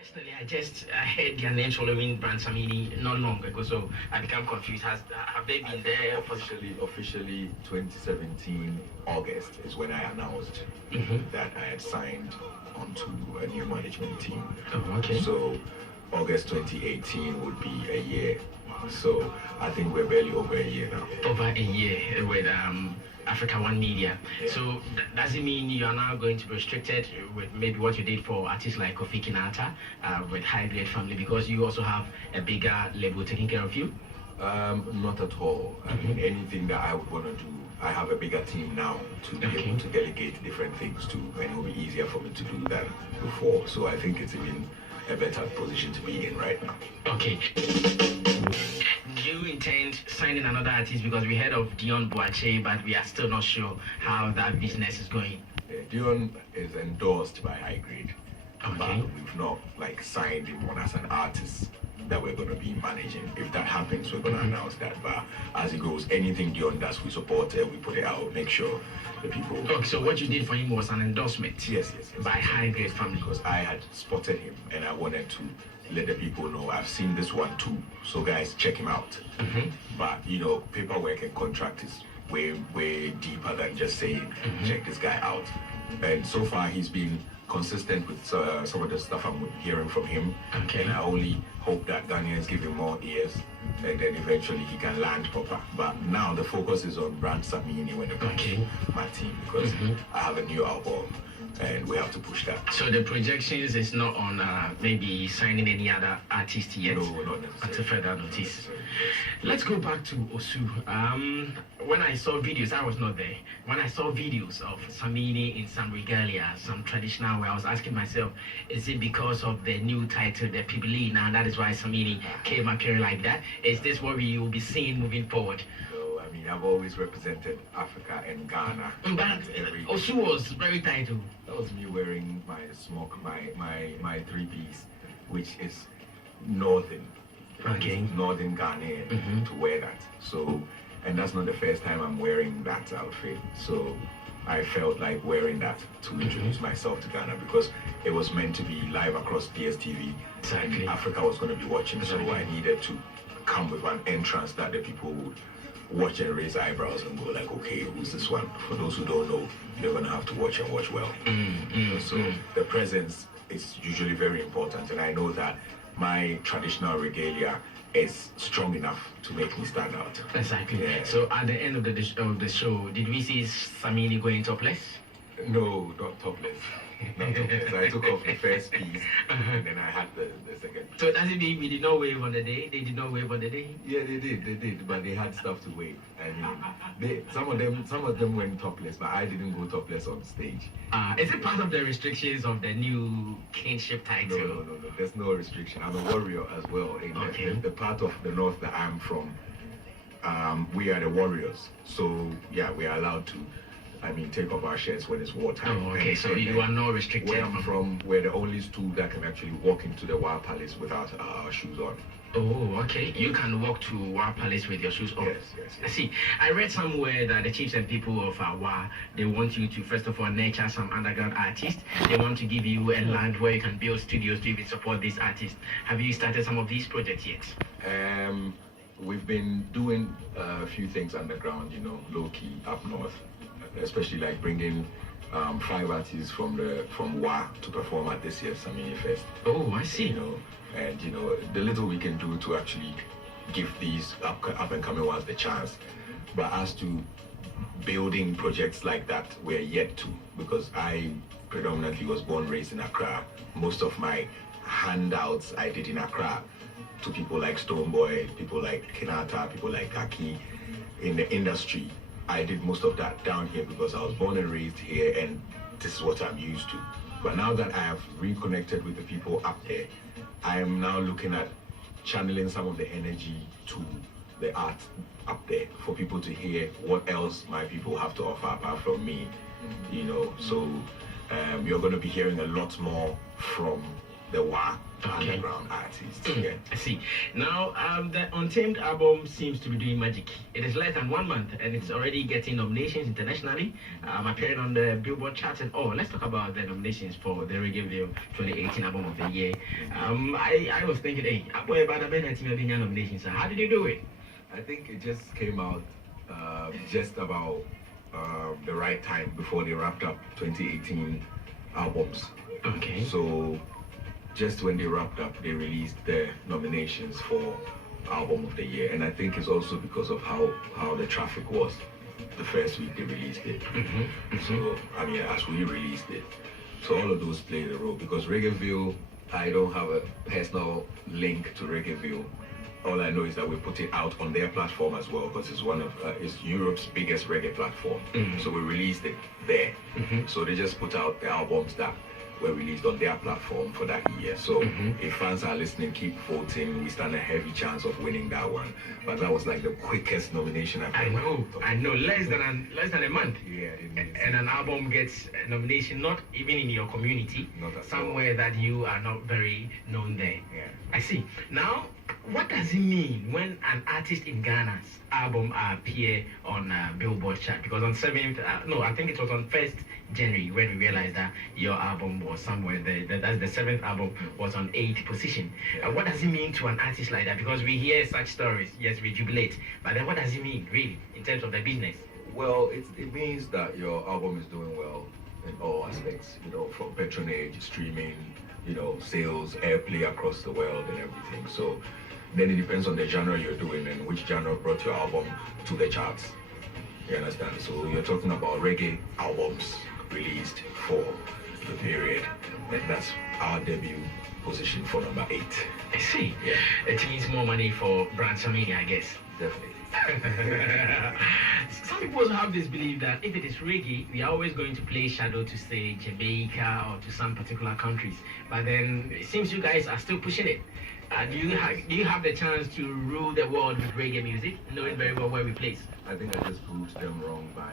Personally, I heard their names following brand Samini not long ago, so I become confused. Have they been there? Officially 2017 August is when I announced that I had signed onto a new management team. Oh, okay. So August 2018 would be a year. So I think we're barely over a year now. Over a year with Africa One Media. Yeah. So does it mean you are now going to be restricted with maybe what you did for artists like Kofi Kinata with High Grade Family, because you also have a bigger label taking care of you? Not at all. I mean, anything that I would want to do, I have a bigger team now to be able to delegate different things to, and it will be easier for me to do than before. So I think it's even a better position to be in right now. Okay. Do you intend signing another artist? Because we heard of Dion Boache, but we are still not sure how that business is going. Dion is endorsed by High Grade, Okay. but we've not like signed him on as an artist that we're going to be managing. If that happens, we're going to announce that. But as it goes, anything Dion does, we support it, we put it out, make sure the people... Okay, so what you did for him was an endorsement? Yes. By High Grade Family? Because I had spotted him and I wanted to let the people know I've seen this one too. So guys, check him out. But, you know, paperwork and contract is way deeper than just saying, check this guy out. And so far, he's been consistent with some of the stuff I'm hearing from him. Okay. And I only hope that Ghanaians give him more ears and then eventually he can land proper. But now the focus is on brand Samini when it comes to my team, because I have a new album and we have to push that. So the projections is not on maybe signing any other artist yet? No, not necessarily. Until further notice. Let's go back to Osu. When I saw videos, I was not there. When I saw videos of Samini in some regalia, some traditional wear, I was asking myself, is it because of the new title, the Pibili, now that is why Samini came appearing like that? Is this what we will be seeing moving forward? No, I mean, I've always represented Africa and Ghana. But Osu was very titled. That was me wearing my smock, my three-piece, which is northern. Okay. Northern Ghanaian to wear that. So, and that's not the first time I'm wearing that outfit. So I felt like wearing that to introduce myself to Ghana, because it was meant to be live across DSTV. Exactly. And Africa was going to be watching, so I needed to come with an entrance that the people would watch and raise eyebrows and go like, okay, who's this one? For those who don't know, they're going to have to watch and watch well. So the presence is usually very important, and I know that my traditional regalia is strong enough to make me stand out. Exactly. Yeah. So at the end of the show, did we see Samini going topless? No, not topless. Not topless. I took off the first piece and then I had the second piece. So does it mean we did not wave on the day? They did not wave on the day? Yeah, they did, but they had stuff to wave. I mean, some of them went topless, but I didn't go topless on stage. Is it part of the restrictions of the new kingship title? No. There's no restriction. I'm a warrior as well. In the part of the north that I'm from, we are the warriors. So yeah, we are allowed to, take off our shirts when it's wartime. Oh, okay, so you are not restricted. Where I'm from, we're the only two that can actually walk into the War Palace without our shoes on. Oh, okay. You can walk to War Palace with your shoes on. Yes. I see. I read somewhere that the chiefs and people of Wa, they want you to, first of all, nurture some underground artists. They want to give you a land where you can build studios to even support these artists. Have you started some of these projects yet? We've been doing a few things underground, low-key, up north, especially like bringing 5 artists from WA to perform at this year's Samini Fest. Oh, I see. And the little we can do to actually give these up and coming ones the chance. But as to building projects like that, we're yet to, because I predominantly was born raised in Accra. Most of my handouts I did in Accra to people like Stoneboy, people like Kinata, people like Kaki in the industry. I did most of that down here because I was born and raised here, and this is what I'm used to. But now that I have reconnected with the people up there, I am now looking at channeling some of the energy to the art up there for people to hear what else my people have to offer apart from me, So you're going to be hearing a lot more from the underground artists. Yeah. I see. Now, the Untamed album seems to be doing magic. It is less than 1 month and it's already getting nominations internationally, appearing on the Billboard charts and all. Let's talk about the nominations for the Reggaeville 2018 Album of the Year. I was thinking, hey, boy, about the nominations. How did you do it? I think it just came out just about the right time before they wrapped up 2018 albums. Okay. So just when they wrapped up, they released their nominations for Album of the Year. And I think it's also because of how the traffic was the first week they released it. So, I mean, as we released it. So all of those played a role because Reggaeville, I don't have a personal link to Reggaeville. All I know is that we put it out on their platform as well because it's one of it's Europe's biggest reggae platform. So we released it there. So they just put out the albums that were released on their platform for that year. So if fans are listening, keep voting. We stand a heavy chance of winning that one. But that was like the quickest nomination I've ever had. I know. Less than a month. Yeah, it is. And an album gets a nomination, not even in your community, Not at somewhere that you are not very known there. Yeah. I see. Now, what does it mean when an artist in Ghana's album appear on Billboard chart? Because on 7th, I think it was on 1st January when we realized that your album was somewhere there. That's the 7th album was on 8th position. What does it mean to an artist like that? Because we hear such stories, yes, we jubilate, but then what does it mean really in terms of the business? Well, it means that your album is doing well in all aspects, you know, from patronage, streaming, you know, sales, airplay across the world and everything. So then it depends on the genre you're doing and which genre brought your album to the charts. You understand? So you're talking about reggae albums released for the period, and that's our debut position for number 8. I see. Yeah. It means more money for brand SAMINI, I guess. Definitely. Some people also have this belief that if it is reggae, we are always going to play shadow to say Jamaica or to some particular countries. But then it seems you guys are still pushing it. Do you have the chance to rule the world with reggae music, knowing very well where we place? I think I just proved them wrong by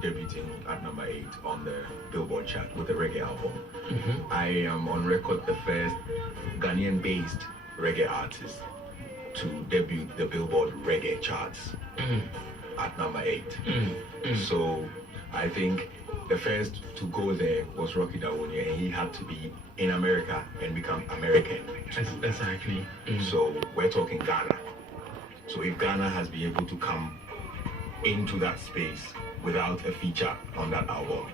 debuting at number 8 on the Billboard chart with a reggae album. I am on record the first Ghanaian-based reggae artist to debut the Billboard reggae charts at number 8. So I think the first to go there was Rocky Dawuni, and he had to be in America and become American. Exactly. So we're talking Ghana. So if Ghana has been able to come into that space without a feature on that album,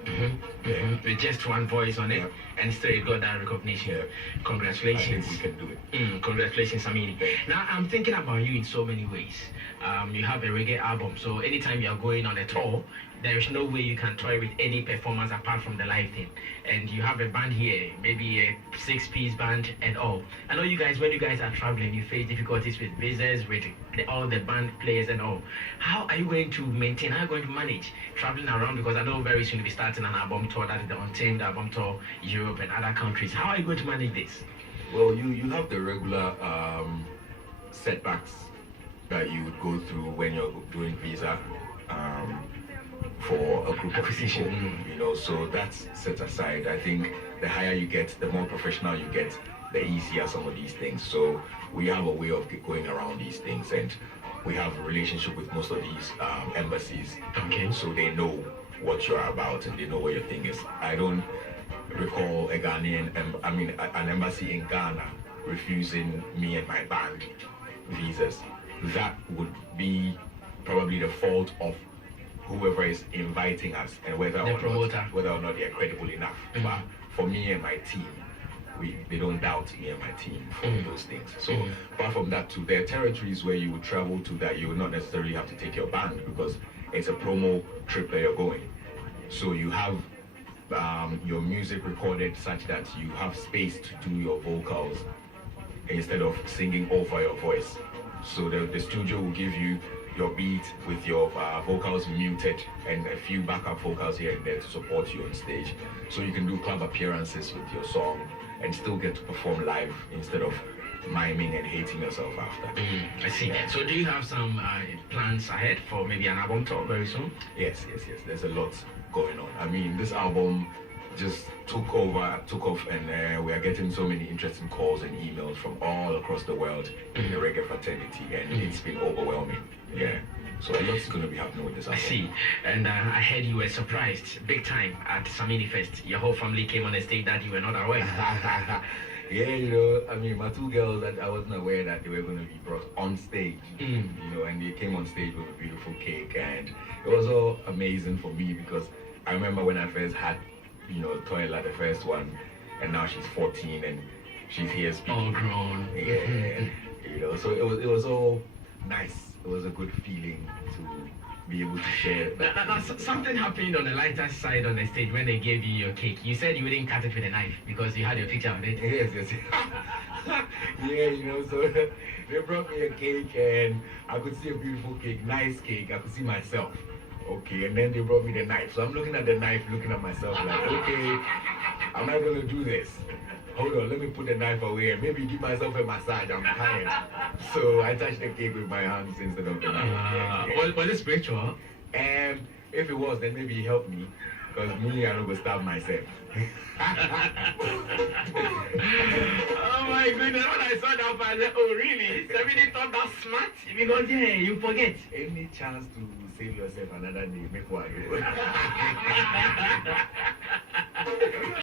with just one voice on it, and still you got that recognition. Congratulations. I think we can do it. Congratulations, Samini. Now I'm thinking about you in so many ways. You have a reggae album, so anytime you are going on a tour, there is no way you can toy with any performance apart from the live thing. And you have a band here, maybe a 6-piece band and all. I know you guys, when you guys are traveling, you face difficulties with visas, with all the band players and all. How are you going to maintain, how are you going to manage traveling around? Because I know very soon you'll be starting an album tour, that is the Untamed album tour, Europe and other countries. How are you going to manage this? Well, you have the regular setbacks that you would go through when you're doing visa for a group of people, you know, so that's set aside. I think the higher you get, the more professional you get, the easier some of these things. So we have a way of going around these things, and we have a relationship with most of these embassies. Okay. So they know what you're about and they know what your thing is. I don't recall a Ghanaian, an embassy in Ghana refusing me and my band visas. That would be probably the fault of whoever is inviting us and whether or not they're credible enough. But for me and my team, they don't doubt me and my team for those things. So apart from that, too, there are territories where you would travel to that you would not necessarily have to take your band because it's a promo trip that you're going. So you have your music recorded such that you have space to do your vocals instead of singing over your voice. So the studio will give you your beat with your vocals muted and a few backup vocals here and there to support you on stage. So you can do club appearances with your song and still get to perform live instead of miming and hating yourself after. I see. So do you have some plans ahead for maybe an album tour very soon? Yes. There's a lot going on. I mean, this album just took off, and we are getting so many interesting calls and emails from all across the world in the reggae fraternity, and it's been overwhelming. Yeah. So a lot's going to be happening with this album. I see. And I heard you were surprised big time at Samini Fest. Your whole family came on the stage that you were not aware. Yeah, you know, I mean, my two girls, that I wasn't aware that they were going to be brought on stage, you know, and they came on stage with a beautiful cake, and it was all amazing for me because I remember when I first had, you know, Toilet, the first one, and now she's 14 and she's here speaking. All grown. Yeah, you know, so it was all nice. It was a good feeling to be able to share. Now, something happened on the lighter side on the stage when they gave you your cake. You said you wouldn't cut it with a knife because you had your picture on it. Yes. Yeah, you know, so they brought me a cake and I could see a beautiful cake, nice cake. I could see myself. Okay, and then they brought me the knife. So I'm looking at the knife, looking at myself like, okay, I'm not going to do this. Hold on, let me put the knife away and maybe give myself a massage. I'm tired. So I touched the cake with my hands instead of the knife. Was it spiritual? And if it was, then maybe it helped me. Because me, I don't go stab myself. Oh my goodness, when I saw that, I said, oh really? Somebody thought that smart? Because yeah, you forget. Any chance to save yourself another day, make one.